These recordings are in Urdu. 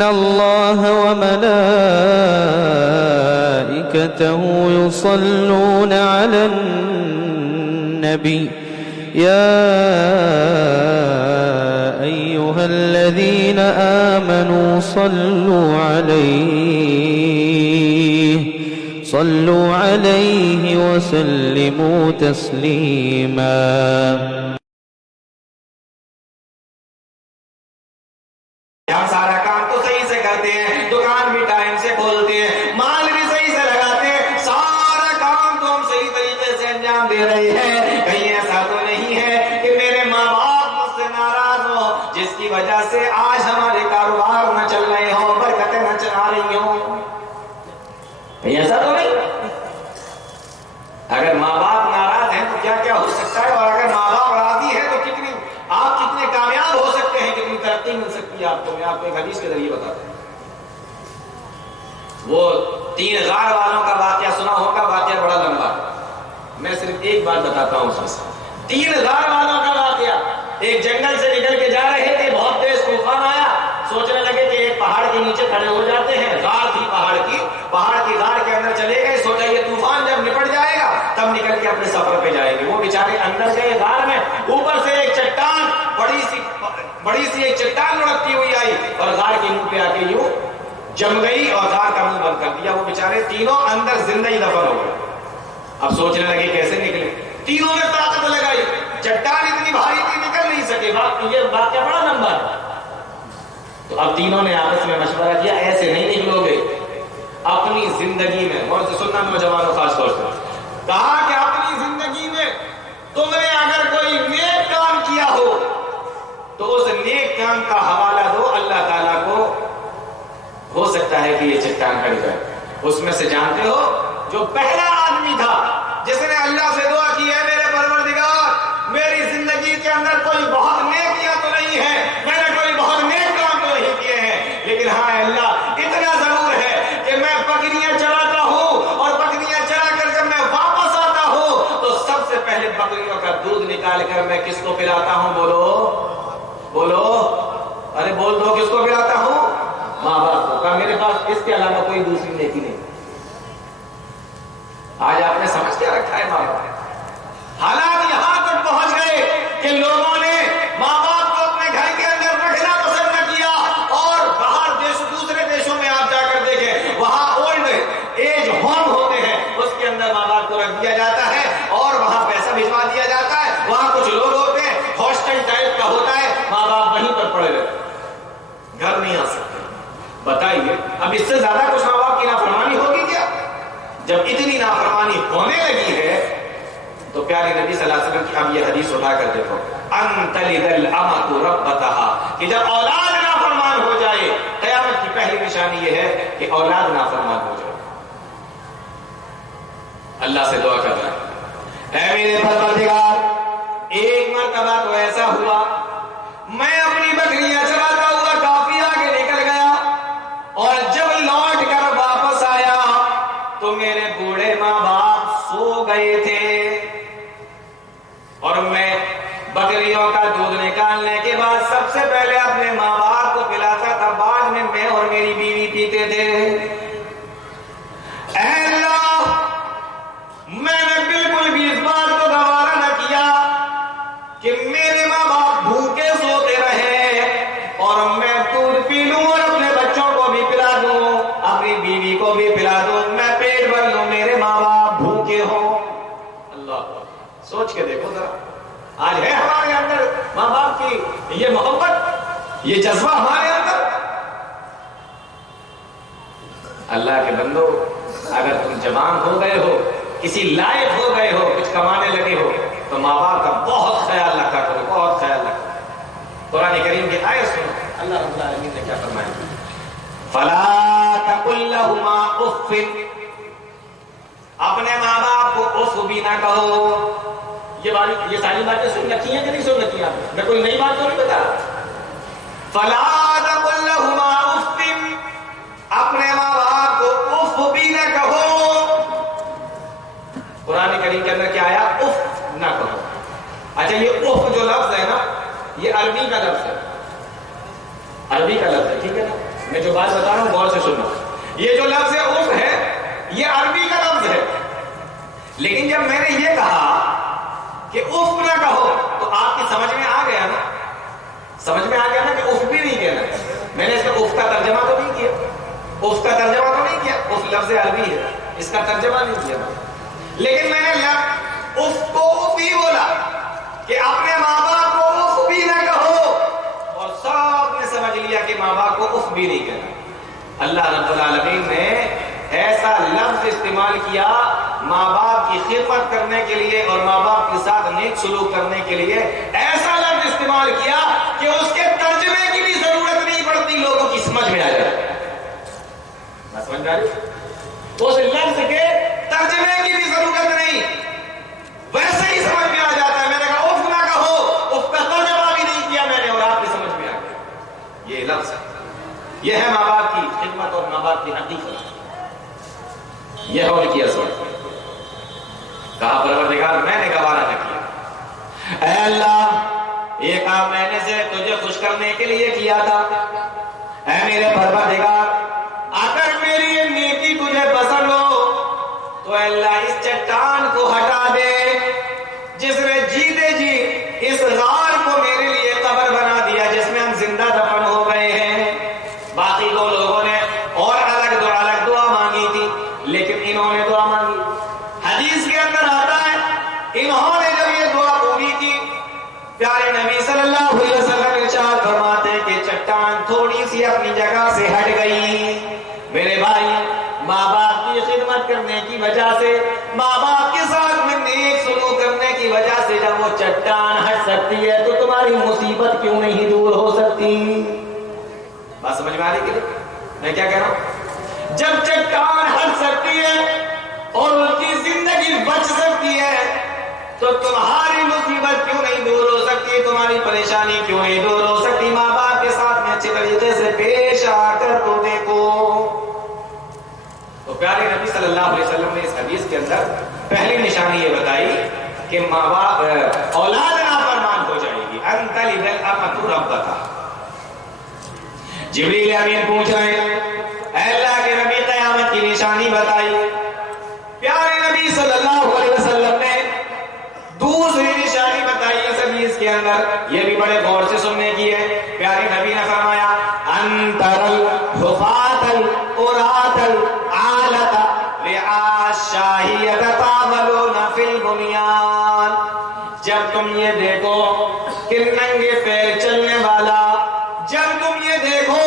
إن الله وملائكته يصلون على النبي يا أيها الذين آمنوا صلوا عليه وسلموا تسليما. ہم سارا کام تو صحیح سے کرتے ہیں، دکان بھی ٹائم سے کھولتے ہیں، مال بھی صحیح سے لگاتے ہیں، سارا کام تو ہم صحیح طریقے سے انجام دے رہے ہیں. کہیں ایسا تو نہیں ہے کہ میرے ماں باپ مجھ سے ناراض ہو جس کی وجہ سے آج ہمارے کاروبار نہ چل رہے ہوں، برکتیں نہ چل رہی ہوں؟ کہیں ایسا تو نہیں؟ اگر ماں باپ ناراض ہیں تو کیا کیا ہو سکتا ہے، اور اگر ماں باپ راضی ہیں تو آپ کتنے کامیاب ہو سکتے ہیں، کتنی ترقی مل سکتی ہے آپ کو. میں آپ کو ایک حدیث کے ذریعے بتاتا ہوں. وہ 3 غار والوں کا واقعہ سنا ہوگا، واقعہ بڑا لمبا ہے، میں صرف ایک بات بتاتا ہوں. 3 غار والوں کا واقعہ. ایک جنگل سے نکل کے جا رہے تھے، بہت تیز طوفان آیا، سوچنے لگے کہ ایک پہاڑ کے نیچے کھڑے ہو جاتے ہیں. غار تھی پہاڑ کی غار کے اندر چلے گئے، سوچا یہ طوفان جب نپٹ جائے گا تب نکل کے اپنے سفر پہ جائیں گے. وہ بیچارے اندر گئے غار میں، اوپر سے ایک چٹان بڑی سی ایک چٹان لڑکتی ہوئی آئی اور غار کے منہ پہ آ کے یوں جم گئی اور غار کا منہ بند کر دیا. وہ بیچارے تینوں اندر زندہ ہی دفن ہو گئے. اب سوچنے لگے کیسے نکلے، تینوں نے طاقت لگائی، چٹان اتنی بھاری تھی نکل نہیں سکے. یہ واقعہ بڑا لمبا ہے. تو اب تینوں نے آپس میں مشورہ کیا ایسے نہیں نکلو گے، اپنی زندگی میں، اور سننا نوجوانوں خاص طور سے کہا کہ اپنی زندگی میں تم نے اگر کوئی نیک کام کیا تو اس نیک کام کا حوالہ دو اللہ تعالیٰ کو. ہو سکتا ہے کہ یہ چٹان ہٹ جائے. اس میں سے جانتے ہو جو پہلا آدمی تھا جس نے اللہ سے دعا کی ہے میرے پروردگار میری زندگی کے اندر کوئی بہت نیکیاں تو نہیں ہے، میں نے کوئی بہت نیک کام تو نہیں کیے ہیں، لیکن ہاں اللہ اتنا ضرور ہے کہ میں بکریاں چراتا ہوں اور بکریاں چرا کر جب میں واپس آتا ہوں تو سب سے پہلے بکریوں کا دودھ نکال کر میں کس کو پلاتا ہوں؟ بولو، ارے بول دو، کس کو پلاتا ہوں؟ ماں باپ کو. کہا میرے پاس اس کے علاوہ کوئی دوسری نیکی نہیں. آج آپ نے سمجھ کیا رکھا ہے ماں باپ. حالات یہاں تک پہنچ گئے کہ لوگوں نے ماں باپ کو اپنے گھر کے اندر رکھنا پسند نہ کیا، اور باہر دوسرے دیشوں میں آپ جا کر دیکھیں وہاں اولڈ ایج ہوم ہوتے ہیں، اس کے اندر ماں باپ کو رکھ دیا جاتا ہے اور وہاں پیسہ بھجوا دیا جاتا ہے. وہاں کچھ لوگ ہوتے ہیں ہاسٹل ٹائپ کا ہوتا ہے، ماں باپ وہیں پر پڑے رہتے، گھر نہیں آ سکتے. بتائیے اب اس سے زیادہ کچھ ماں باپ کی نافرمانی ہوگی کیا؟ جب اتنی نافرمانی ہونے لگی ہے تو پیارے نبی صلی اللہ علیہ وسلم کی اب یہ حدیث اٹھا کر دیکھو، ان تلد الامۃ ربتہا، کہ جب اولاد نافرمان ہو جائے قیامت کی پہلی نشانی یہ ہے کہ اولاد نافرمان ہو جائے. اللہ سے دعا کر رہا ہے اے میرے پروردگار ایک مرتبہ تو ایسا ہوا میں اپنی بکریاں چراتا ہوا کافی آگے نکل گیا اور جب لوٹ کر واپس آیا تو میرے بوڑھے ماں باپ سو گئے تھے اور میں بکریوں کا دودھ نکالنے کے بعد سب سے پہلے اپنے ماں باپ کو پلاتا تھا، بعد میں اور میری بیوی پیتے تھے. اے اللہ میں نے بالکل بھی اس بات کو گوارا نہ کیا کہ میرے ماں باپ بھوکے سوتے رہے اور میں دودھ پی لوں اور اپنے بچوں کو بھی پلا دوں، اپنی بیوی کو بھی پلا دوں، میں پیٹ بھر لوں، میرے ماں باپ بھوکے ہوں. اللہ سوچ کے دیکھو ذرا، آج ہے ہمارے اندر ماں باپ کی یہ محبت، یہ جذبہ ہمارے اندر؟ اللہ کے بندو اگر تم جوان ہو گئے ہو، کسی لائق ہو گئے ہو، کچھ کمانے لگے ہو تو ماں باپ کا بہت خیال رکھا کرو، بہت خیال رکھا. قرآن کریم کی آیت سنو، اللہ رب العالمین نے کیا فرمایا؟ فَلَا تَقُلْ لَهُمَا اُفٍّ، اپنے ماں باپ کو اف بھی نہ کہو. یہ ساری باتیں سن رکھی ہیں کہ نہیں سن رکھی ہیں آپ نے؟ میں کوئی نئی بات تو نہیں بتا رہا. فَلَا تَقُلْ لَهُمَا اُفٍّ، اپنے ماں باپ کو اف بھی نہ کہو. قرآن کریم کے اندر کیا آیا؟ اف نہ کہو. اچھا یہ اف جو لفظ ہے نا، یہ عربی کا لفظ ہے، عربی کا لفظ ہے، ٹھیک ہے نا؟ میں جو بات بتا رہا ہوں غور سے سننا. یہ جو لفظ اف ہے یہ عربی کا لفظ ہے، لیکن جب میں نے یہ کہا کہ اف نہ کہو تو آپ کی سمجھ میں آ گیا نا، سمجھ میں آ گیا نا کہ اف بھی نہیں کہنا. میں نے اس کا اف کا ترجمہ تو نہیں کیا، اف کا ترجمہ تو نہیں کیا، اف لفظ عربی ہے، اس کا ترجمہ نہیں کیا، لیکن میں نے اف کو اف ہی بولا کہ اپنے ماں باپ کو اف بھی نہ کہو، اور سب نے سمجھ لیا کہ ماں باپ کو اف بھی نہیں کہنا. اللہ رب العالمین نے ایسا لفظ استعمال کیا ماں باپ کی خدمت کرنے کے لیے اور ماں باپ کے ساتھ نیک سلوک کرنے کے لیے، ایسا لفظ استعمال کیا کہ اس کے ترجمے کی بھی ضرورت نہیں پڑتی، لوگوں کی سمجھ میں آ جائے. سمجھ آ رہی؟ اس لفظ کے ترجمے کی بھی ضرورت نہیں، ویسے ہی سمجھ میں آ جاتا ہے. میں نے کہا اف نہ کہو، اف کا ترجمہ بھی نہیں کیا میں نے اور آپ کی سمجھ میں آ گیا. یہ لفظ یہ ہے ماں باپ کی خدمت اور ماں باپ کی حقیقت، یہ ہے ان کی عظمت. کہا پروردگار میں نے گوارا نہ کیا، اے اللہ یہ کام میں نے سے تجھے خوش کرنے کے لیے کیا تھا. اے میرے پروردگار اگر میری یہ نیکی تجھے پسند ہو تو اے اللہ اس چٹان کو ہٹا دے جس نے جیتے جی اس غار کو میرے لیے قبر بنا دیا جس میں ہم زندہ دفن ہو گئے ہیں. باقی دو لوگوں نے اور الگ دعا مانگی تھی، لیکن انہوں نے دعا مانگی. حدیث کے اندر آتا ہے انہوں نے جب یہ دعا پوری کی، پیارے نبی صلی اللہ علیہ وسلم ارشاد فرماتے کہ چٹان تھوڑی سی اپنی جگہ سے ہٹ گئی. میرے بھائی ماں باپ کی خدمت کرنے کی وجہ سے، ماں باپ کے ساتھ میں نیک سلوک کرنے کی وجہ سے جب وہ چٹان ہٹ سکتی ہے تو تمہاری مصیبت کیوں نہیں دور ہو سکتی؟ بات سمجھ میں آ رہی کہ میں کیا کہہ رہا ہوں؟ جب چٹان ہٹ سکتی ہے اور ان کی زندگی بچ سکتی ہے تو تمہاری مصیبت کیوں نہیں دور ہو سکتی؟ تمہاری پریشانی کیوں نہیں دور ہو سکتی؟ ماں باپ کے ساتھ میں اچھے طریقے سے پیش آ کر تو دیکھو. تو پیارے نبی صلی اللہ علیہ وسلم نے اس حدیث کے اندر پہلی نشانی یہ بتائی کہ ماں باپ اولاد نافرمان ہو جائے گی. انت لدل امۃ ربتھا. جبریل امین پوچھ رہے ہیں اے اللہ کے نبی قیامت کی نشانی بتائی. پیارے نبی صلی اللہ علیہ وسلم نے دوسری نشانی بتائی اس حدیث کے اندر، یہ بھی بڑے غور سے سننے کی ہے. پیارے نبی نے فرمایا انتر الحفاة العراة العالة رعاء الشاة يتطاولون في البنيان. جب تم یہ دیکھو کہ ننگے پیر چلنے والا، جب تم یہ دیکھو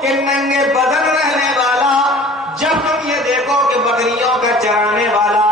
کہ ننگے بدن رہنے والا، جب تم یہ دیکھو کہ بکریوں کا چرانے والا،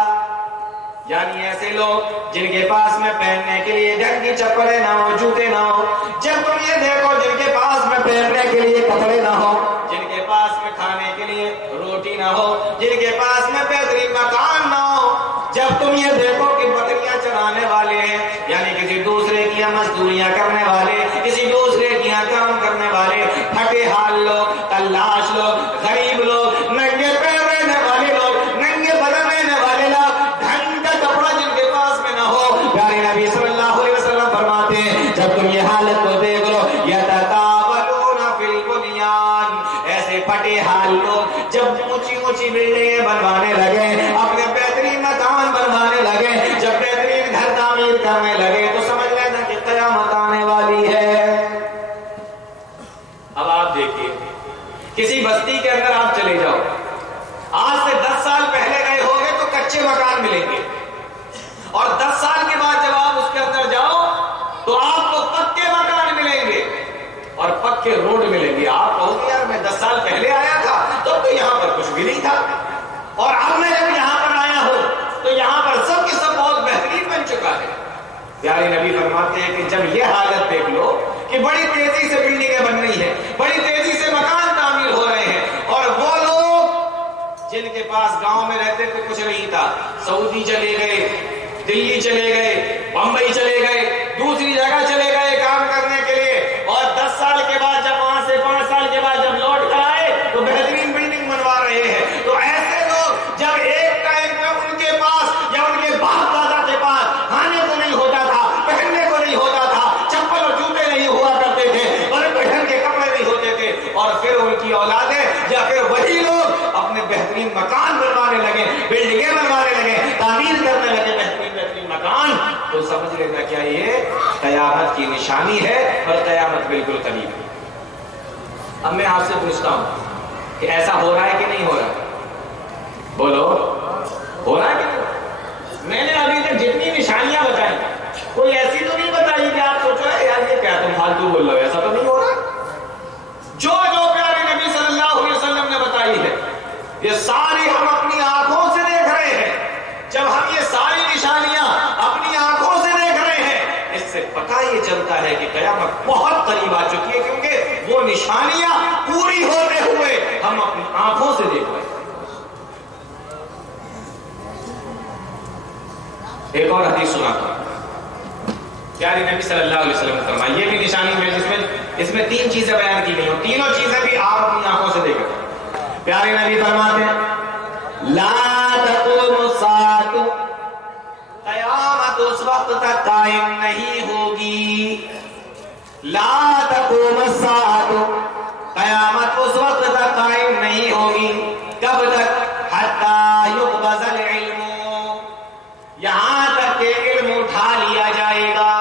یعنی ایسے لوگ جن کے پاس میں پہننے کے لیے ڈھنگ کی چپلیں نہ ہو، جوتے نہ ہو، جب تم یہ دیکھو جن کے پاس میں پہننے کے لیے کپڑے نہ ہو، جن کے پاس میں کھانے کے لیے روٹی نہ ہو، جن کے پاس میں بہترین مکان نہ ہو، جب تم یہ دیکھو کہ بکریاں چرانے والے ہیں، یعنی کسی دوسرے کی مزدوریاں کرنے والے، کسی دوسرے کی کام کرنے والے، پھٹے حال لوگ، تلاش لوگ، غریب لوگ، ننگے پیر رہنے والے لوگ، ننگے بدن رہنے والے لوگ، ڈھنگ کا کپڑا جن کے پاس میں نہ ہو، پیارے نبی صلی اللہ علیہ وسلم فرماتے ہیں جب تم یہ حالت کو دیکھ لو یتطاولون فی البنیان، ایسے پھٹے حال لوگ جب اونچی اونچی بلڈنگیں بنوانے لگے، اپنے بہترین مکان بنوانے لگے، جب بہترین گھر تعمیر کرنے لگے تو سمجھ لینا کہ قیامت آنے والی ہے. اب آپ دیکھیے کسی بستی کے اندر آپ چلے جاؤ، آج سے 10 سال پہلے گئے ہوگے تو کچے مکان ملیں گے، اور 10 سال کے بعد جب آپ اس کے اندر جاؤ تو آپ کو پکے مکان ملیں گے اور پکے روڈ ملیں گے. آپ کہو گے یار میں 10 سال پہلے آیا تھا تو یہاں پر کچھ بھی نہیں تھا، اور اب میں جب یہاں پر آیا ہوں تو یہاں پر سب کے سب بہت بہترین بن چکا ہے. پیارے نبی فرماتے ہیں کہ جب یہ حالت دیکھ لو کہ بڑی تیزی سے بلڈنگیں بن رہی ہیں، بڑی تیزی سے مکان تعمیر ہو رہے ہیں، اور وہ لوگ جن کے پاس گاؤں میں رہتے تھے کچھ نہیں تھا، سعودی چلے گئے، دلی چلے گئے، بمبئی چلے گئے، دوسری جگہ چلے گئے کام کرنے کے لیے، اور 10 سال کے بعد جب وہاں سے 5 سال کے بعد جب لوٹ کر آئے تو بہترین بلڈنگ بنوا رہے ہیں. تو ایسے لوگ جب ایک ٹائم میں ان کے پاس یا ان کے باپ دادا کے پاس کھانے کو نہیں ہوتا تھا، پہننے کو نہیں ہوتا تھا، چپل اور جوتے نہیں ہوا کرتے تھے، اور پہن کے کپڑے نہیں ہوتے تھے، اور پھر ان کی اولادیں یا پھر وہی لوگ اپنے بہترین مکان بنوانے لگے، بلڈنگیں بنوانے لگے، تعمیر کرنے لگے بہترین مکان، تو سمجھ لینا کیا یہ قیامت کی نشانی ہے اور قیامت بالکل قریب ہے۔ اب میں آپ سے پوچھتا ہوں کہ ایسا ہو رہا ہے کہ نہیں ہو رہا ہے؟ بولو، ہو رہا ہے کہ نہیں؟ میں نے ابھی تک جتنی نشانیاں بتائی کوئی ایسی تو نہیں بتائی کہ آپ سوچو یار یہ کیا تم فالتو بول رہے ہو، ایسا تو نہیں ہو رہا۔ جو پیارے نبی صلی اللہ علیہ وسلم نے بتائی ہے یہ ساری ہم اپنی آنکھوں سے دیکھ رہے ہیں۔ جب ہم یہ ساری نشانیاں اپنی آنکھوں سے دیکھ رہے ہیں، اس سے پتہ یہ چلتا ہے کہ قیامت بہت قریب آ چکی ہے، کیونکہ وہ نشانیاں پوری ہوتے ہوئے ہم اپنی آنکھوں سے دیکھ رہے ہیں۔ ایک اور حدیث سناتا ہوں، پیارے نبی صلی اللہ علیہ وسلم نے فرمایا، یہ بھی نشانی ہے جس میں تین چیزیں بیان کی گئی ہوں، تینوں چیزیں بھی آپ اپنی آنکھوں سے دیکھیں۔ پیارے نبی فرماتے ہیں لا تقوم الساعۃ، قیامت اس وقت تک قائم نہیں ہوگی، لا تقوم الساعۃ، قیامت اس وقت تک قائم نہیں ہوگی، کب تک؟ حتی یقبض العلم، یہاں تک کہ علم اٹھا لیا جائے گا،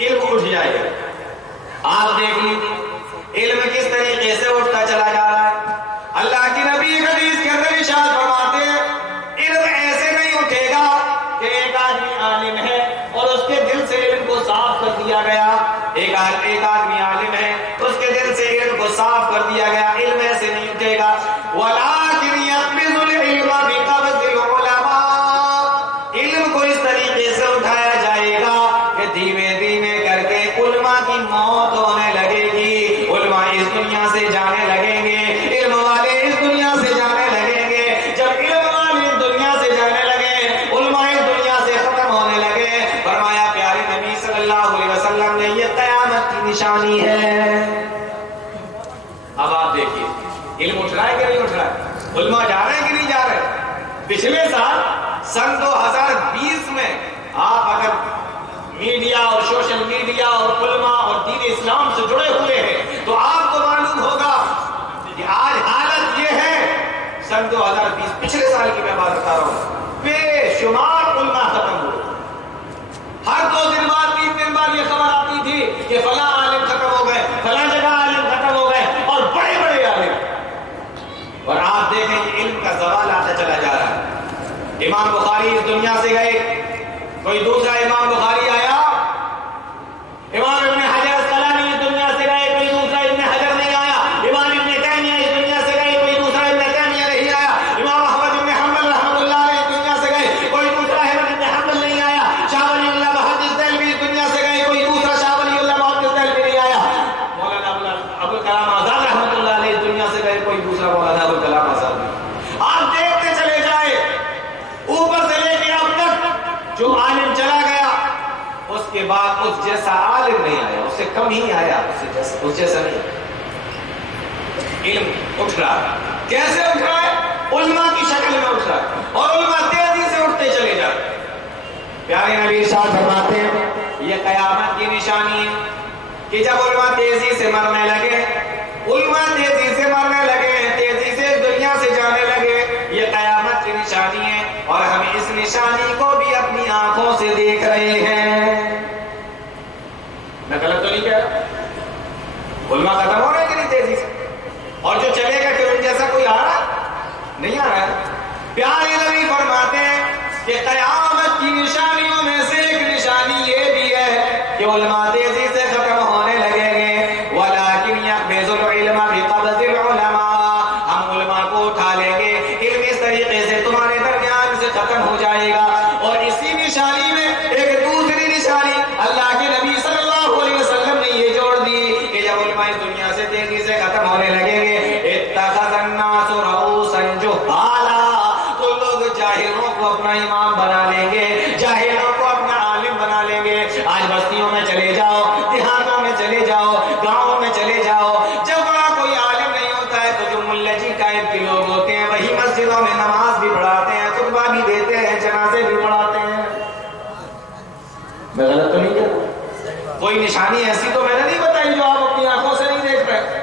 علم اٹھ جائے گا۔ آپ دیکھ لیجیے علم کس طریقے سے اٹھتا چلا جا رہا ہے۔ اللہ کی نبی حدیث کے اندر ارشاد فرماتے ہیں علم ایسے نہیں اٹھے گا کہ ایک آدمی عالم ہے اور اس کے دل سے علم کو صاف کر دیا گیا، ایک آدمی عالم ہے اس کے دل سے علم کو صاف کر دیا گیا، علم ایسے نہیں اٹھے گا۔ وَلَٰكِنْ يَقْبِضُ الْعِلْمَ بِقَبْضِ الْعُلَمَاء، علم کو اس طریقے سے اٹھایا جائے گا کہ دھیمے دھیمے کر کے علماء کی موت ہونے لگے گی، علماء اس دنیا سے جانے لگیں گے، علم والے اس دنیا سے جانے لگیں گے۔ جب علم والے اس دنیا سے جانے لگے، علماء اس دنیا سے ختم ہونے لگے، فرمایا پیارے نبی صلی اللہ علیہ وسلم نے یہ قیامت کی نشانی ہے۔ اب آپ دیکھیے علم اٹھ رہا ہے کہ نہیں اٹھ رہا ہے؟ علماء جا رہے ہیں کہ نہیں جا رہے؟ پچھلے سال سن 2020 میں آپ اگر میڈیا اور سوشل میڈیا اور علماء اور دین اسلام سے جڑے ہوئے ہیں تو آپ کو معلوم ہوگا کہ آج حالت یہ ہے، سن 2020 پچھلے سال کی میں بات بتا رہا ہوں، بے شمار علماء ختم ہوئے۔ ہر 2 دن بعد 3 دن بعد یہ خبر آتی تھی کہ فلاں عالم ختم ہو گئے، فلاں جگہ عالم ختم ہو گئے، اور بڑے بڑے عالم۔ اور آپ دیکھیں کہ علم کا زوال آتا چلا جا رہا ہے۔ امام بخاری اس دنیا سے گئے، کوئی دوسرا امام بخاری آیا۔ امام ابن حجر اسقلانی اس دنیا سے گئے، کوئی دوسرا ابن حجر نہیں آیا۔ امام ابن تیمیہ اس دنیا سے گئے، کوئی دوسرا ابن تیمیہ نہیں آیا۔ امام احمد بن حنبل رحمۃ اللہ علیہ اس دنیا سے گئے، کوئی دوسرا احمد بن حنبل نہیں آیا۔ شاہ ولی اللہ محدث دہلوی اس دنیا سے گئے، کوئی دوسرا شاہ ولی اللہ محدث دہلوی نہیں آیا۔ مولانا ابوالکلام آزاد رحمۃ اللہ علیہ اس دنیا سے گئے، کوئی دوسرا مولانا ابوالکلام آزاد نہیں۔ آپ دیکھتے چلے جائے اوپر سے لے کے اب تک جو عالم چلا گیا اس کے بعد اس جیسا عالم نہیں آیا، اس سے کم ہی آیا، اس جیسا نہیں۔ علم اٹھ رہا ہے، کیسے اٹھ رہا ہے؟ علماء کی شکل میں اٹھ رہا ہے، اور علماء تیزی سے اٹھتے چلے جا رہے ہیں۔ پیارے نبی ارشاد فرماتے ہیں یہ قیامت کی نشانی ہے کہ جب علماء تیزی سے مرنے لگے، علماء تیزی سے مرنے لگے، تیزی سے دنیا سے جانے لگے، یہ قیامت کی نشانی ہے، اور ہم اس نشانی کو بھی اپنی آنکھوں سے دیکھ رہے ہیں۔ میں غلط تو نہیں کہہ رہا؟ علماء ختم ہو رہے ہیں کہ نہیں تیزی سے؟ اور جو چلے گا کہ ان جیسا کوئی آ رہا نہیں آ رہا ہے؟ پیارے نبی فرماتے ہیں کہ قیامت کی نشانیوں میں سے ایک نشانی یہ بھی ہے کہ علماء تیزی سے ختم ہونے لگیں گے۔ وَلَٰكِنْ يَقْبِضُ الْعِلْمَ بِقَبْضِ الْعُلَمَاء، ہم علماء کو اٹھا لیں گے، علم اس طریقے سے تمہارے درمیان سے ختم ہو جائے گا۔ اور اسی نشانی میں ایک دوسری نشانی اللہ کے نبی صلی اللہ علیہ وسلم نے یہ جوڑ دی کہ جب علماء اس دنیا سے تیزی سے ختم ہونے لگیں گے، اتخذ الناس رؤوسا جہالا، تو لوگ جاہلوں کو اپنا امام بنا لیں گے، جاہلوں کو اپنا عالم بنا لیں گے۔ آج بستیوں میں چلے جاؤ، دیہاتوں میں چلے جاؤ، گاؤں میں چلے جاؤ، جب وہاں کوئی عالم نہیں ہوتا ہے تو جو ملا جی ٹائپ کے لوگ ہوتے ہیں وہی مسجدوں میں نماز بھی پڑھاتے ہیں، خطبہ بھی دیتے ہیں، جنازے بھی پڑھاتے ہیں۔ میں غلط تو نہیں کہتا؟ کوئی نشانی ایسی تو میں نے نہیں بتائی جو آپ اپنی آنکھوں سے نہیں دیکھ رہے۔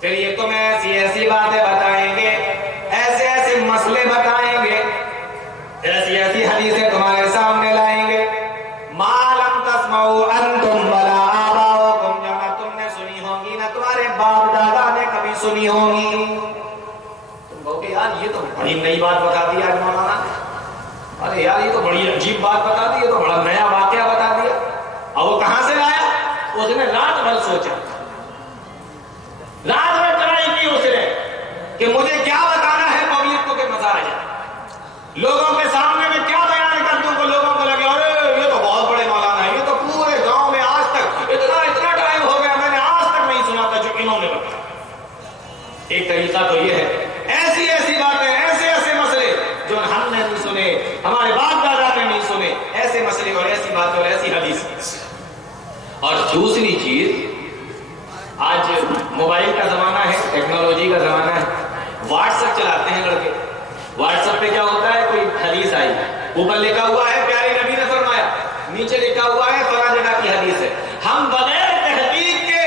پھر یہ تمہیں ایسی ایسی باتیں بتائیں گے، ایسے ایسے مسئلے بتائیں گے، ایسی ایسی حدیثیں تمہارے سامنے لائیں گے، ما لم تسمعوا انتم ولا آباؤکم، جو نہ تم نے سنی ہوگی نہ تمہارے باپ دادا نے کبھی سنی ہوگی۔ تم کہو کہ یار یہ تو بڑی نئی بات بتا دی آج مولانا نے، ارے یار یہ تو بڑی عجیب بات بتا دی، یہ تو بڑا نیا واقعہ بتا دیا۔ اور وہ کہاں سے لایا؟ اس نے رات بھر سوچا، رات بھر ٹرائی کی اس نے کہ مجھے کیا بتانا ہے پبلک کو کہ مزہ آ جائے، لوگوں کے سامنے میں کیا بیان کر دوں کہ لوگوں کو لگے ارے یہ تو بہت بڑے مولانا ہے، یہ تو پورے گاؤں میں آج تک اتنا ٹائم ہو گیا میں نے آج تک نہیں سنا تھا جو انہوں نے بتایا۔ ایک طریقہ تو یہ ہے، ایسی ایسی باتیں، ایسے ایسے مسئلے جو ہم نے نہیں سنے، ہمارے باپ دادا نے نہیں سنے، ایسے مسئلے اور ایسی باتیں اور ایسی حدیث۔ اور دوسری چیز، آج موبائل کا زمانہ ہے، ٹیکنالوجی کا زمانہ ہے، واٹس ایپ چلاتے ہیں لڑکے، واٹس ایپ پہ کیا ہوتا ہے، کوئی حدیث آئی، اوپر لکھا ہوا ہے پیارے نبی نے فرمایا، نیچے لکھا ہوا ہے فلاں جگہ کی حدیث ہے، ہم بغیر تحقیق کے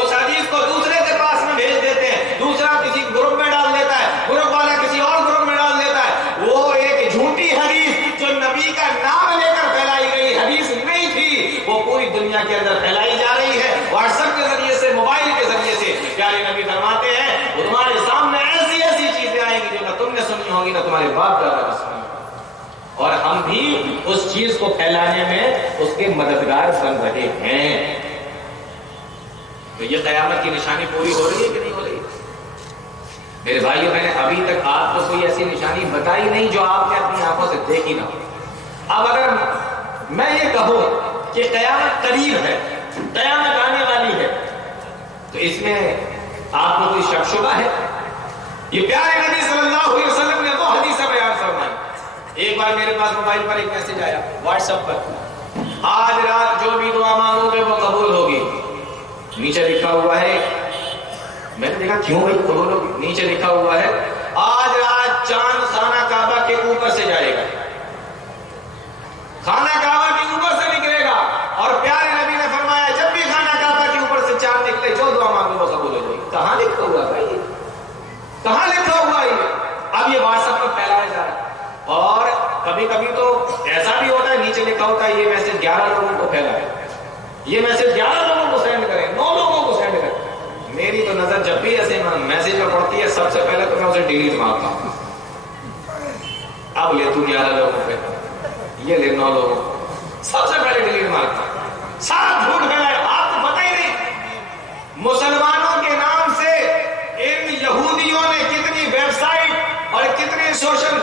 اس حدیث کو دوسرے کے پاس میں بھیج دیتے ہیں، دوسرا کسی گروپ میں ڈال دیتا ہے، گروپ والا کسی اور گروپ میں ڈال دیتا ہے، وہ ایک جھوٹی حدیث جو نبی کا نام لے کر پھیلائی گئی حدیث نہیں تھی، وہ پوری دنیا کے اندر پھیلائی جا رہی ہے واٹس ایپ کے ذریعے سے، موبائل کے ذریعے سے۔ پیارے نبی فرماتے ہیں وہ تمہارے سامنے ایسی ایسی چیزیں آئیں گی جو نہ تم نے سنی ہوگی نہ تمہارے باپ دادا نے سنی ہوگی، اور ہم بھی اس چیز کو پھیلانے میں اس کے مددگار بن رہے ہیں۔ تو یہ قیامت کی نشانی پوری ہو رہی ہے کہ نہیں ہو رہی؟ میرے بھائیو، میں نے ابھی تک آپ کو کوئی ایسی نشانی بتائی نہیں جو آپ نے اپنی آنکھوں سے دیکھی نہ ہو۔ اب اگر میں یہ کہوں کہ قیامت قریب ہے، قیامت آنے والی ہے، تو اس میں آپ کو کوئی شک شبہ ہے؟ یہ پیارے نبی صلی اللہ علیہ وسلم نے وہ حدیث بیان فرمائی۔ ایک بار میرے پاس موبائل پر ایک میسج آیا واٹس ایپ پر، آج رات جو بھی دعا مانگو گے وہ قبول ہوگی، نیچے لکھا ہوا ہے، میں نے دیکھا کیوں بھائی قبول ہوگی، نیچے لکھا ہوا ہے آج رات چاند خانہ کعبہ کے اوپر سے جائے گا، خانہ کعبہ کے اوپر سے نکلے گا، اور پیارے نبی نے فرمایا جب بھی خانہ کعبہ کے اوپر سے چاند نکلے جو دعا مانگو وہ قبول ہو جائے گی۔ کہاں لکھا ہوا ہے بھائی، کہاں لکھا ہوا ہے یہ؟ اب یہ واٹس ایپ پر پھیلایا جا رہا ہے، اور کبھی کبھی تو ایسا بھی ہوتا ہے نیچے لکھا ہوتا ہے یہ میسج 11 لوگوں کو پھیلائے، یہ میسج 11 لوگوں کو سینڈ کریں، 9 لوگوں کو سینڈ کریں۔ میری تو نظر جب بھی ایسے میسج پر پڑتی ہے سب سے پہلے تو میں اسے ڈیلیٹ مارتا ہوں، اب لے تو 11 لوگوں پہ، یہ لے 9 لوگوں، سب سے پہلے ڈیلیٹ مارتا ہوں۔ سب جھوٹ پھیلائے، آپ کو پتہ ہی نہیں مسلمانوں کے نام سے ان یہودیوں نے کتنی ویب سائٹ اور کتنے سوشل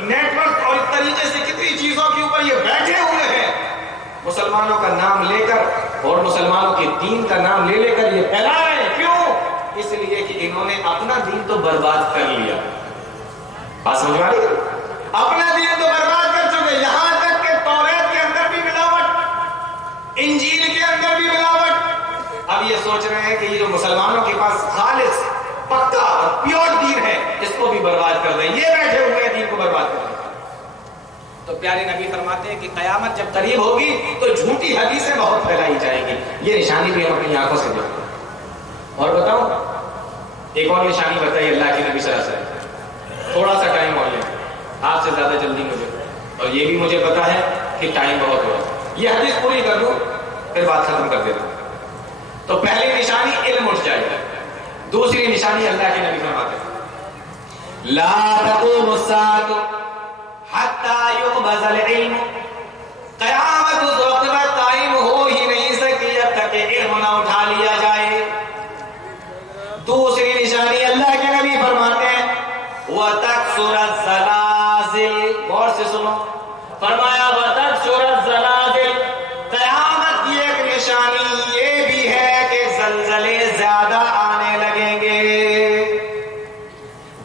نیٹ ورک اور اس طریقے سے کتنی چیزوں کے اوپر یہ بیٹھے ہوئے ہیں، مسلمانوں کا نام لے کر اور مسلمانوں کے دین کا نام لے کر یہ پھیلا رہے ہیں۔ کیوں؟ اس لیے کہ انہوں نے اپنا دین تو برباد کر لیا، بات سمجھ آ رہی ہے؟ اپنا دین تو برباد کر چکے، یہاں تک کہ توریت کے اندر بھی ملاوٹ، انجیل کے اندر بھی ملاوٹ۔ اب یہ سوچ رہے ہیں کہ یہ جو مسلمانوں کے پاس خالص پکا اور پیور دین ہے اس کو بھی برباد کر رہے ہیں، یہ بیٹھے ہوئے ہیں دین کو برباد کر رہے ہیں۔ تو پیارے نبی فرماتے ہیں کہ قیامت جب قریب ہوگی تو جھوٹی حدیثیں بہت پھیلائی جائیں گی، یہ نشانی بھی ہم اپنی آنکھوں سے دیکھتے ہیں۔ اور بتاؤں ایک اور نشانی بتائی اللہ کے نبی صلی اللہ علیہ وسلم، تھوڑا سا ٹائم اور لیں، آپ سے زیادہ جلدی مجھے، اور یہ بھی مجھے پتا ہے کہ ٹائم بہت ہوا، یہ حدیث پوری کر دوں پھر بات ختم کر دیتا ہوں۔ تو پہلی نشانی علم اٹھ جائے گا، دوسری نشانی اللہ کے نبی فرماتے ہیں لا تقوم الساعة حتی یقبض العلم، قیامت اس وقت میں قائم ہو ہی نہیں سکتی جب تک کہ علم نہ اٹھا لیا جائے۔ دوسری نشانی اللہ کے نبی فرماتے ہیں وَتَكْسُرَ الزَّلَازِلِ، غور سے سنو، فرمایا وَتَكْسُرَ الزَّلَازِلِ، قیامت کی ایک نشانی یہ بھی ہے کہ زلزلے زیادہ آنے لگیں گے،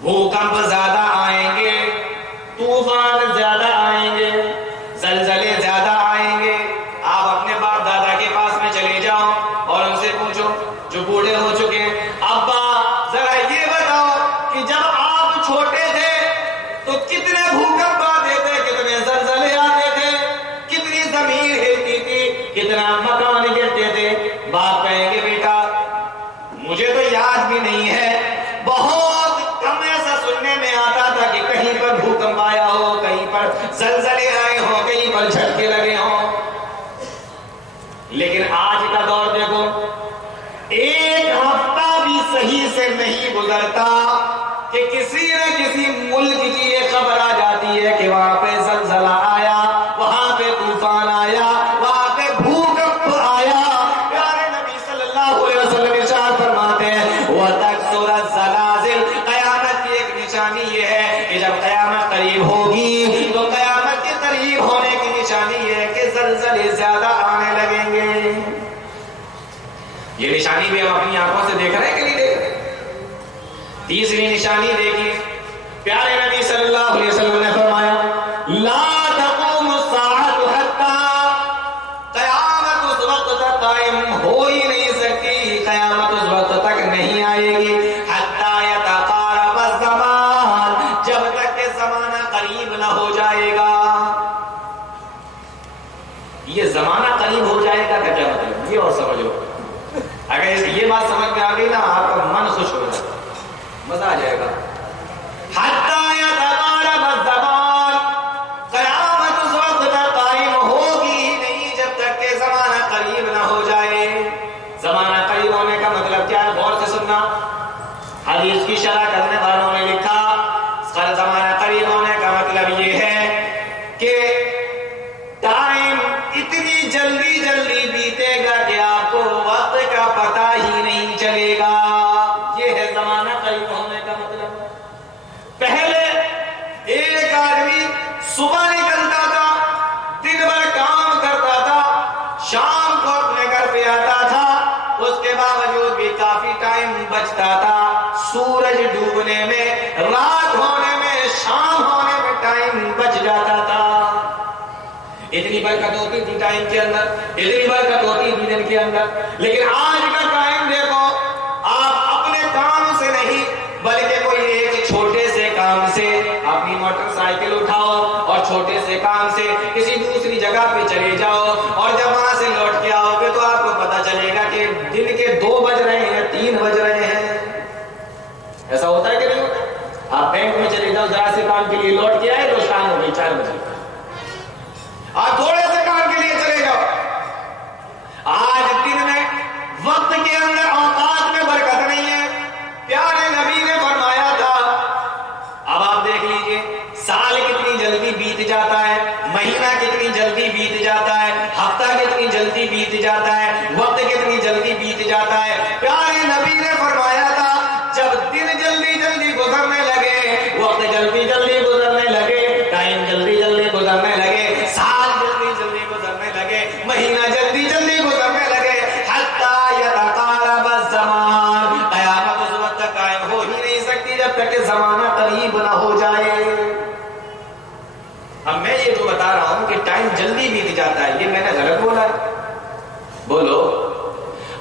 بھوکمپ زیادہ آئیں گے، طوفان زیادہ آئیں گے، زلزلے زیادہ آئیں گے۔ آپ اپنے باپ دادا کے پاس میں چلے جاؤ اور ان سے پوچھو جو بوڑھے ہو چکے ہیں، ابا ذرا یہ بتاؤ کہ جب آپ چھوٹے تھے تو پر زلزلے آئے ہوں، کہیں پر جھٹکے لگے ہوں، لیکن آج کا دور دیکھو، ایک ہفتہ بھی صحیح سے نہیں گزرتا کہ کسی نہ کسی ملک کی یہ خبر آ جاتی ہے کہ وہاں پہ زلزلہ آیا، وہاں پہ طوفان آیا، وہاں پہ بھوکمپ آیا۔ پیارے نبی صلی اللہ علیہ وسلم ارشاد فرماتے ہیں وَتَكْثُرَ الزَّلَازِلُ، قیامت کی ایک نشانی یہ ہے کہ جب قیامت قریب ہوگی تو قیامت کے قریب ہونے کی نشانی یہ ہے کہ زلزلے زیادہ آنے لگیں گے۔ یہ نشانی بھی ہم اپنی آنکھوں سے دیکھ رہے ہیں کہ نہیں دیکھ رہے؟ تیسری نشانی دیکھیے، پیارے نبی صلی اللہ علیہ وسلم نے فرمایا لا تقوم الساعة حتى، قیامت اس وقت تک قائم ہو ہی نہیں سکتی، قیامت اس وقت تک نہیں آئے گی حتى يتقارب الزمان، جب تک کہ زمانہ قریب نہ ہو جائے گا۔ یہ زمانہ قریب ہو جائے گا کا کیا مطلب؟ یہ اور سمجھو، اگر یہ بات سمجھ میں آ گئی نا آپ کا من خوش ہو جائے گا، مزہ آ جائے گا۔ حتی یتقارب الزمان، قیامت اس وقت تک قائم ہوگی ہی نہیں جب تک کہ زمانہ قریب نہ ہو جائے۔ زمانہ قریب ہونے کا مطلب کیا ہے؟ غور سے سننا، حدیث کی شرح کرنے والوں نے لکھا زمانہ قریب ہونے کا مطلب یہ ہے کہ ٹائم اتنی جلدی جلدی بیتے گا کہ آپ کو وقت کا پتہ ہی نہیں چلے گا۔ یہ ہے زمانہ قریب ہونے کا مطلب۔ پہلے ایک آدمی صبح نکلتا تھا، دن بھر کام کرتا تھا، شام کو اپنے گھر پہ آتا تھا، اس کے باوجود بھی کافی ٹائم بچتا تھا، سورج ڈوبنے میں، رات ہونے میں، شام ہونے میں ٹائم بچ جاتا تھا۔ اتنی برکت ہوتی تھی ٹائم کے اندر، اتنی برکت ہوتی تھی دن کے اندر، لیکن آج کا ٹائم دیکھو، آپ اپنے کام سے نہیں بلکہ کوئی ایک چھوٹے سے کام سے اپنی موٹر سائیکل اٹھاؤ اور چھوٹے سے کام سے کسی دوسری جگہ پہ چلے جاؤ، اور جب وہاں سے لوٹ کے آؤ گے تو آپ کو پتا چلے گا کہ دن کے 2 بج رہے ہیں، 3 بج رہے ہیں۔ ایسا ہوتا ہے کہ نہیں ہوتا؟ آپ بینک میں چلے جاؤ، ذرا سے کام کے لیے لوٹ کے آئے تو شام ہو گئی، 4 بجے۔ آپ تھوڑے سے کام کے لیے چلے جاؤ۔ آج دن میں وقت کے اندر اوقات میں برکت نہیں ہے۔ پیارے نبی نے فرمایا تھا، اب آپ دیکھ لیجئے سال کتنی جلدی بیت جاتا ہے، مہینہ کتنی جلدی بیت جاتا ہے، ہفتہ کتنی جلدی بیت جاتا ہے، وقت کتنی جلدی بیت جاتا ہے۔ پیارے نبی نے فرمایا تھا جب دن جلدی جلدی گزرنے لگے، وقت جلدی جلدی گزرنے لگے، ٹائم جلدی جلدی گزرنے لگے، سال جلدی جلدی گزرنے لگے، مہینہ جلدی جلدی گزرنے لگے، حتی یتقارب الزمان، قیامت اس وقت تک قائم ہو ہی نہیں سکتی جب تک کہ زمانہ قریب نہ ہو جائے۔ اب میں یہ جو بتا رہا ہوں کہ ٹائم جلدی بیت جاتا ہے، یہ میں نے غلط بولا ہے؟ بولو۔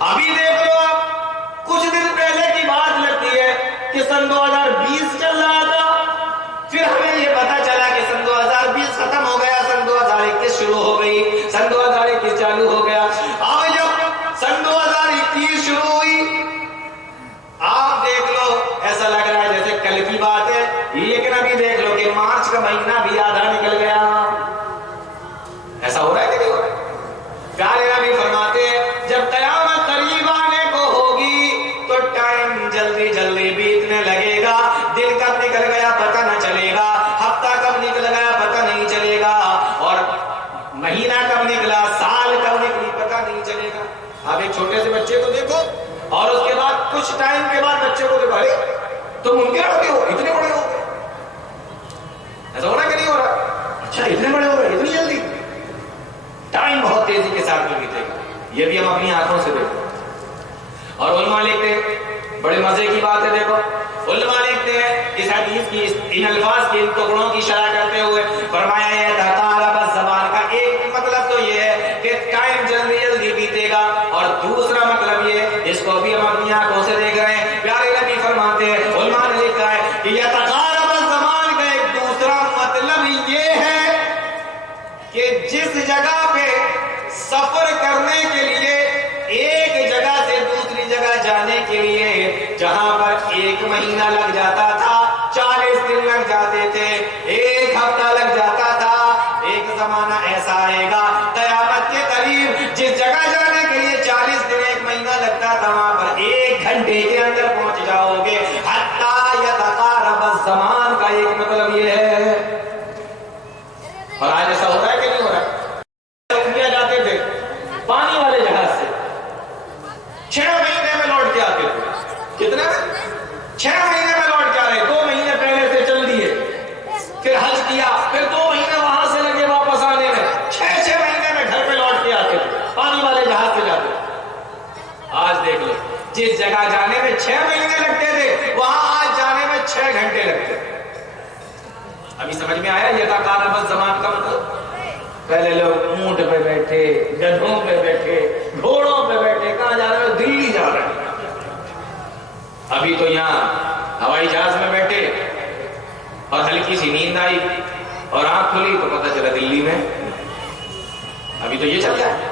ابھی دیکھ لو آپ، کچھ دن پہلے کی بات لگتی ہے کہ سن 2020 چل رہا تھا، پھر ہمیں یہ پتا چلا کہ سن 2020 ختم ہو گیا، سن 2021 شروع ہو گئی، سن 2021 چالو ہو گیا۔ اب جب سن 2021 شروع ہوئی، آپ دیکھ لو ایسا لگ رہا ہے جیسے کل کی بات ہے، لیکن ابھی دیکھ لو کہ مارچ کا مہینہ بھی آدھا نکل گیا۔ ایسا ہو رہا ہے کہ نہیں ہو رہا ہے؟ پیارے نبی فرماتے ہیں جب قیامت قریب آنے کو ہوگی تو ٹائم جلدی جلدی بیتنے لگے گا، دن کب نکل گیا پتہ نہ چلے گا، ہفتہ کب نکل گیا پتہ نہیں چلے گا، اور مہینہ کب نکلا، سال کب نکلی پتہ نہیں چلے گا۔ آپ ایک چھوٹے سے بچے کو دیکھو اور اس کے بعد کچھ ٹائم کے بعد بچے کو دیکھو، ارے تم ان کے ہوتے ہو، اتنے بڑے ہو گئے۔ ایسا ہو رہا کہ نہیں ہو رہا؟ اچھا اتنے بڑے ہو گئے، اتنی جلدی؟ ٹائم بہت تیزی کے ساتھ بیتے گا، یہ بھی ہم اپنی آنکھوں سے دیکھیں۔ اور علماء لکھتے ہیں، بڑے مزے کی بات ہے، دیکھو علماء لکھتے ہیں اس حدیث کی ان الفاظ کے ان ٹکڑوں کی شرح کرتے ہوئے فرمایا ہے تقارب الزمان کا ایک مطلب تو یہ ہے کہ ٹائم جلدی جلدی بیتے گا، اور دوسرا مطلب یہ، اس کو بھی ہم اپنی آنکھوں سے دیکھ رہے ہیں، پیارے نبی فرماتے ہیں، علماء نے لکھا ہے کہ یہ تقارب الزمان کا ایک دوسرا مطلب یہ ہے کہ جس جگہ پہ سفر کرنے کے لیے، ایک جگہ سے دوسری جگہ جانے کے لیے، جہاں پر 1 مہینہ لگ جاتا تھا، 40 دن لگ جاتے تھے، 1 ہفتہ لگ جاتا تھا، ایک مطلب یہ ہے. اور آج ایسا ہو رہا ہے کہ نہیں ہو رہا ہے؟ انڈیا جاتے تھے پانی والے جہاز سے 6 مہینے میں لوٹ کے آتے تھے. کتنا؟ 6 مہینے میں لوٹ کے آ رہے. 2 مہینے پہلے سے چل دیے, پھر حج کیا, پھر 2 مہینے وہاں سے لگے واپس آنے میں. 6 مہینے میں گھر پہ لوٹ کے آتے تھے, پانی والے جہاز سے جاتے تھے. آج دیکھ لو, جس جگہ جانے میں 6 مہینے لگتے تھے وہاں آج جانے میں 6 گھنٹے لگتے. ابھی سمجھ میں آیا یہ تھا کاربت زمان کا مطلب. پہلے لوگ اونٹ پہ بیٹھے, گدھوں پہ بیٹھے, گھوڑوں پہ بیٹھے, کہاں جا رہے ہیں؟ دلی جا رہے ہیں. ابھی تو یہاں ہوائی جہاز میں بیٹھے اور ہلکی سی نیند آئی اور آنکھ کھلی تو پتہ چلا دلی میں. ابھی تو یہ چل رہا ہے.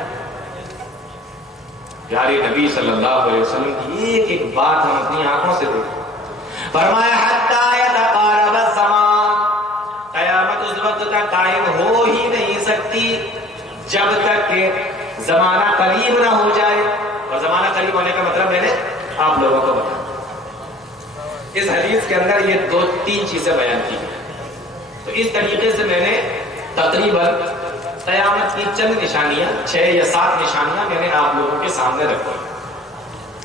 پیارے نبی صلی اللہ علیہ وسلم کی ایک ایک بات ہم اپنی آنکھوں سے دیکھیں. فرمایا حتی یتقارب الزمان, قیامت اس وقت تک قائم ہو ہی نہیں سکتی جب تک کہ زمانہ قریب نہ ہو جائے. اور زمانہ قریب ہونے کا مطلب میں نے آپ لوگوں کو بتایا. اس حدیث کے اندر یہ 2-3 چیزیں بیان کی ہیں. تو اس طریقے سے میں نے تقریباً قیامت کی چند نشانیاں, 6 یا 7 نشانیاں میں نے آپ لوگوں کے سامنے رکھی.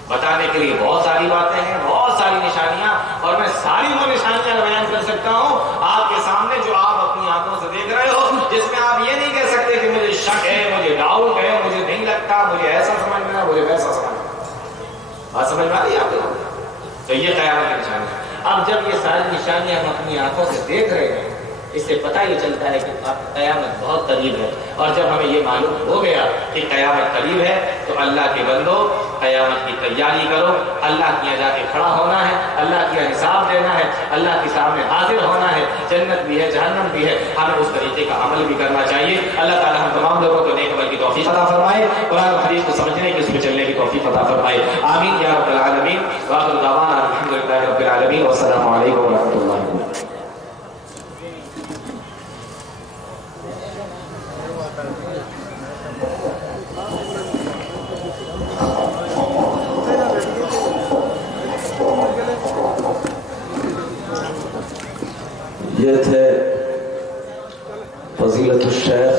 بتانے کے لیے بہت ساری باتیں ہیں, بہت ساری نشانیاں, اور میں ساری وہ نشانیاں بیان کر سکتا ہوں آپ کے سامنے جو آپ اپنی آنکھوں سے دیکھ رہے ہو, جس میں آپ یہ نہیں کہہ سکتے کہ مجھے شک ہے, مجھے ڈاؤٹ ہے, مجھے نہیں لگتا, مجھے ایسا سمجھ میں, مجھے ویسا سمجھ میں. بات سمجھ میں آ رہی ہے آپ کو؟ تو یہ قیامت کی نشانی. اب جب یہ ساری نشانیاں ہم اپنی آنکھوں سے دیکھ رہے ہیں, اس سے پتہ یہ چلتا ہے کہ قیامت بہت قریب ہے. اور جب ہمیں یہ معلوم ہو گیا کہ قیامت قریب ہے تو اللہ کے بندو قیامت کی تیاری کرو. اللہ کی یہاں جا کے کھڑا ہونا ہے, اللہ کی حساب دینا ہے, اللہ کے سامنے حاضر ہونا ہے. جنت بھی ہے, جہنم بھی ہے, ہمیں اس طریقے کا عمل بھی کرنا چاہیے. اللہ تعالی ہم تمام لوگوں کو نیک عمل کی توفیق عطا فرمائے, قرآن و حدیث کو سمجھنے کی, اس پہ چلنے کی توفیق عطا فرمائے. آمین یا رب العالمین. وآخر دعوانا الحمدللہ رب العالمین, والسلام علیکم ورحمۃ اللہ وبرکاتہ. یہ تھے فضیلت الشیخ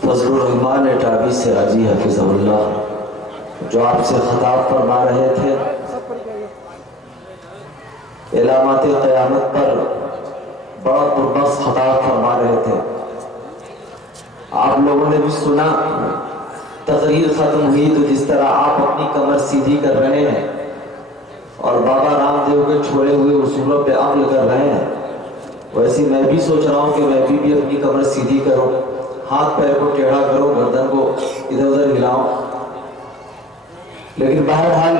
فضل الرحمان اٹابی سراجی حفظہ اللہ, جو آپ سے خطاب فرما رہے تھے. علامات قیامت پر بڑا پربخش خطاب فرما رہے تھے. آپ لوگوں نے بھی سنا, تقریر ختم ہوئی تو جس طرح آپ اپنی کمر سیدھی کر رہے ہیں اور بابا رام دیو کے چھوڑے ہوئے اصولوں پہ عمل کر رہے ہیں, ویسے میں بھی سوچ رہا ہوں کہ میں بھی اپنی کمر سیدھی کروں, ہاتھ پیر کو ٹیڑھا کروں, گردن کو ادھر ادھر ہلاؤں. لیکن بہرحال